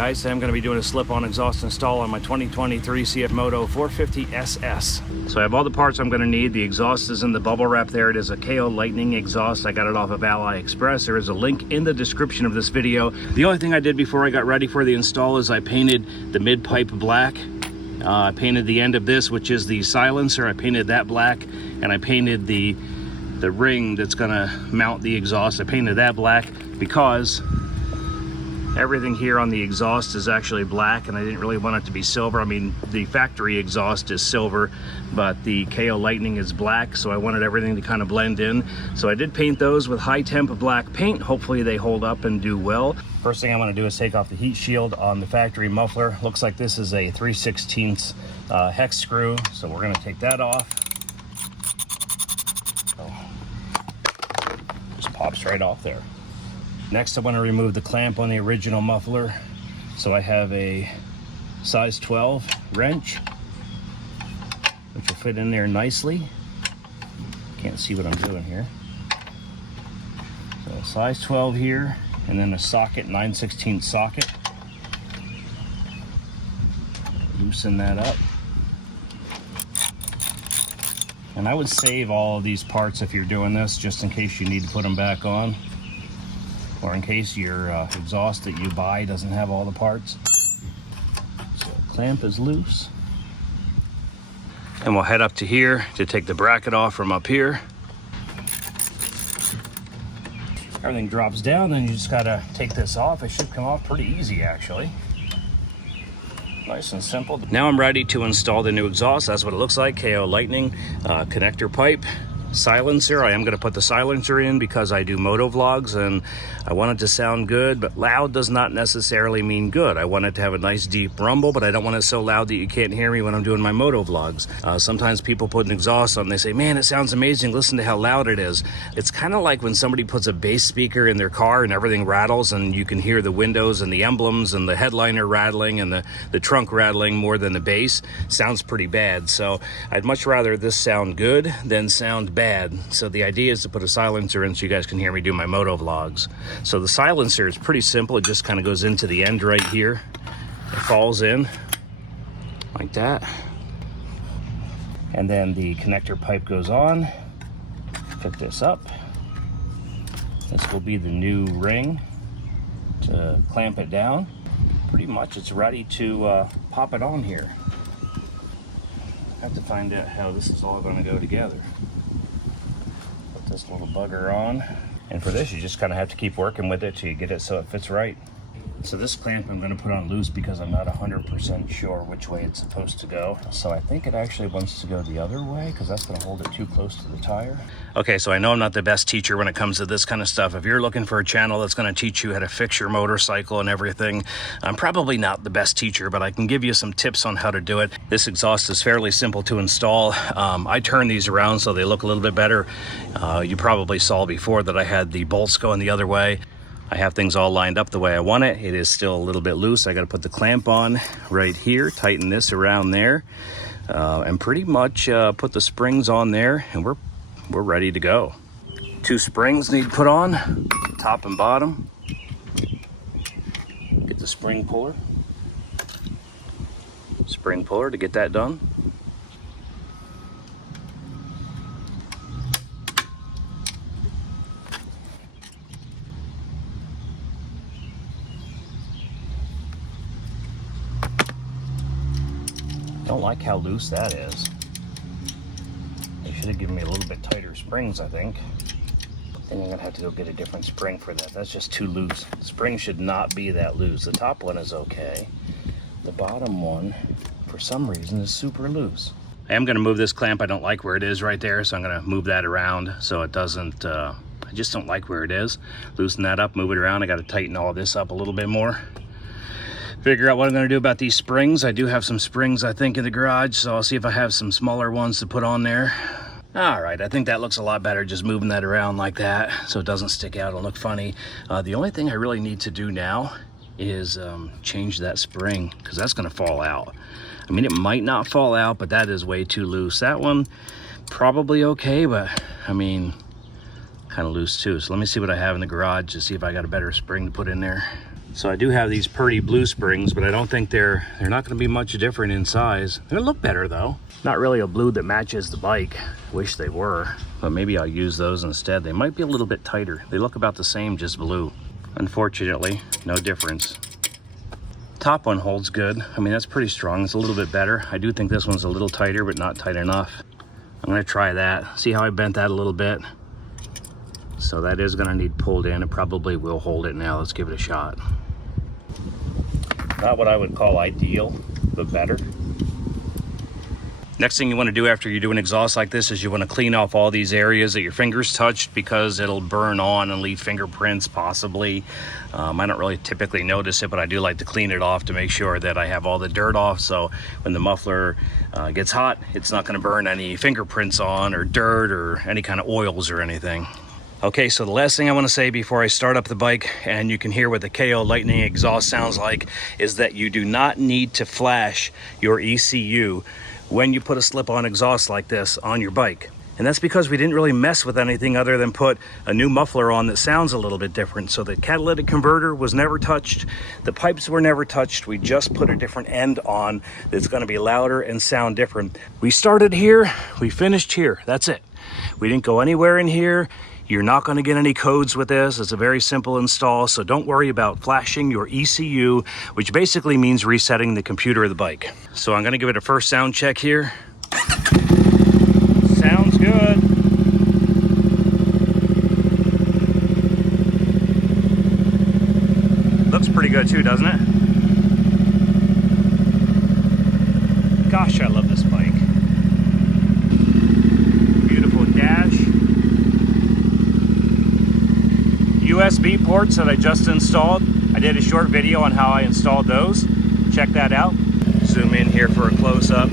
guys, today I'm going to be doing a slip-on exhaust install on my 2023 CFMOTO 450SS. So I have all the parts I'm going to need. The exhaust is in the bubble wrap there. It is a KO Lightning exhaust. I got it off of AliExpress. There is a link in the description of this video. The only thing I did before I got ready for the install is I painted the mid-pipe black. I painted the end of this, which is the silencer. I painted that black, and I painted the ring that's going to mount the exhaust. I painted that black because everything here on the exhaust is actually black, and I didn't really want it to be silver. I mean, the factory exhaust is silver, but the KO Lightning is black, so I wanted everything to kind of blend in. So I did paint those with high temp black paint. Hopefully they hold up and do well. First thing I want to do is take off the heat shield on the factory muffler. Looks like this is a 3/16 hex screw, so we're going to take that off. Just pops right off there. Next, I want to remove the clamp on the original muffler. So I have a size 12 wrench, which will fit in there nicely. Can't see what I'm doing here. So size 12 here, and then a socket, 9/16 socket. Loosen that up. And I would save all of these parts if you're doing this, just in case you need to put them back on, or in case your exhaust that you buy doesn't have all the parts. So clamp is loose. And we'll head up to here to take the bracket off from up here. Everything drops down, then you just gotta take this off. It should come off pretty easy, actually. Nice and simple. Now I'm ready to install the new exhaust. That's what it looks like. KO Lightning, connector pipe, silencer. I am going to put the silencer in because I do moto vlogs and I want it to sound good, but loud does not necessarily mean good. I want it to have a nice deep rumble, but I don't want it so loud that you can't hear me when I'm doing my moto vlogs. Sometimes people put an exhaust on and they say, man, it sounds amazing, listen to how loud it is. It's kind of like when somebody puts a bass speaker in their car and everything rattles and you can hear the windows and the emblems and the headliner rattling and the trunk rattling more than the bass. Sounds pretty bad. So I'd much rather this sound good than sound bad. So the idea is to put a silencer in so you guys can hear me do my moto vlogs. So the silencer is pretty simple. It just kind of goes into the end right here. It falls in like that. And then the connector pipe goes on. Pick this up. This will be the new ring to clamp it down. Pretty much it's ready to pop it on here. I have to find out how this is all going to go together. Put this little bugger on. And for this, you just kind of have to keep working with it till you get it so it fits right. So this clamp I'm going to put on loose because I'm not 100% sure which way it's supposed to go. So I think it actually wants to go the other way because that's going to hold it too close to the tire. Okay, so I know I'm not the best teacher when it comes to this kind of stuff. If you're looking for a channel that's going to teach you how to fix your motorcycle and everything, I'm probably not the best teacher, but I can give you some tips on how to do it. This exhaust is fairly simple to install. I turn these around so they look a little bit better. You probably saw before that I had the bolts going the other way. I have things all lined up the way I want it. It is still a little bit loose. I got to put the clamp on right here, tighten this around there, and pretty much put the springs on there, and we're ready to go. 2 springs need put on, top and bottom. Get the spring puller to get that done. I don't like how loose that is. They should have given me a little bit tighter springs, I think. Then I'm gonna have to go get a different spring for that. That's just too loose. The spring should not be that loose. The top one is okay. The bottom one, for some reason, is super loose. I am gonna move this clamp. I don't like where it is right there, so I'm gonna move that around so it doesn't, I just don't like where it is. Loosen that up, move it around. I gotta tighten all this up a little bit more. Figure out what I'm going to do about these springs. I do have some springs, I think, in the garage, so I'll see if I have some smaller ones to put on there. All right, I think that looks a lot better, just moving that around like that so it doesn't stick out and look funny. The only thing I really need to do now is change that spring, because that's going to fall out. I mean, it might not fall out, but that is way too loose. That one, probably okay, but I mean, kind of loose too. So let me see what I have in the garage to see if I got a better spring to put in there. So I do have these Purdy blue springs, but I don't think they're not going to be much different in size. They look better though. Not really a blue that matches the bike. Wish they were, but maybe I'll use those instead. They might be a little bit tighter. They look about the same, just blue. Unfortunately, no difference. Top one holds good. I mean, that's pretty strong. It's a little bit better. I do think this one's a little tighter, but not tight enough. I'm gonna try that. See how I bent that a little bit? So that is gonna need pulled in. It probably will hold it now. Let's give it a shot. Not what I would call ideal, but better. Next thing you want to do after you do an exhaust like this is you want to clean off all these areas that your fingers touched, because it'll burn on and leave fingerprints possibly. I don't really typically notice it, but I do like to clean it off to make sure that I have all the dirt off, so when the muffler gets hot, it's not going to burn any fingerprints on or dirt or any kind of oils or anything. Okay, so the last thing I want to say before I start up the bike, and you can hear what the KO Lightning exhaust sounds like, is that you do not need to flash your ECU when you put a slip-on exhaust like this on your bike. And that's because we didn't really mess with anything other than put a new muffler on that sounds a little bit different. So the catalytic converter was never touched, the pipes were never touched, we just put a different end on that's going to be louder and sound different. We started here, we finished here, that's it. We didn't go anywhere in here. You're not going to get any codes with this. It's a very simple install, so don't worry about flashing your ECU, which basically means resetting the computer of the bike. So I'm going to give it a first sound check here. Sounds good. Looks pretty good too, doesn't it? Gosh, I love this bike. Beautiful dash. USB ports that I just installed. I did a short video on how I installed those. Check that out. Zoom in here for a close-up.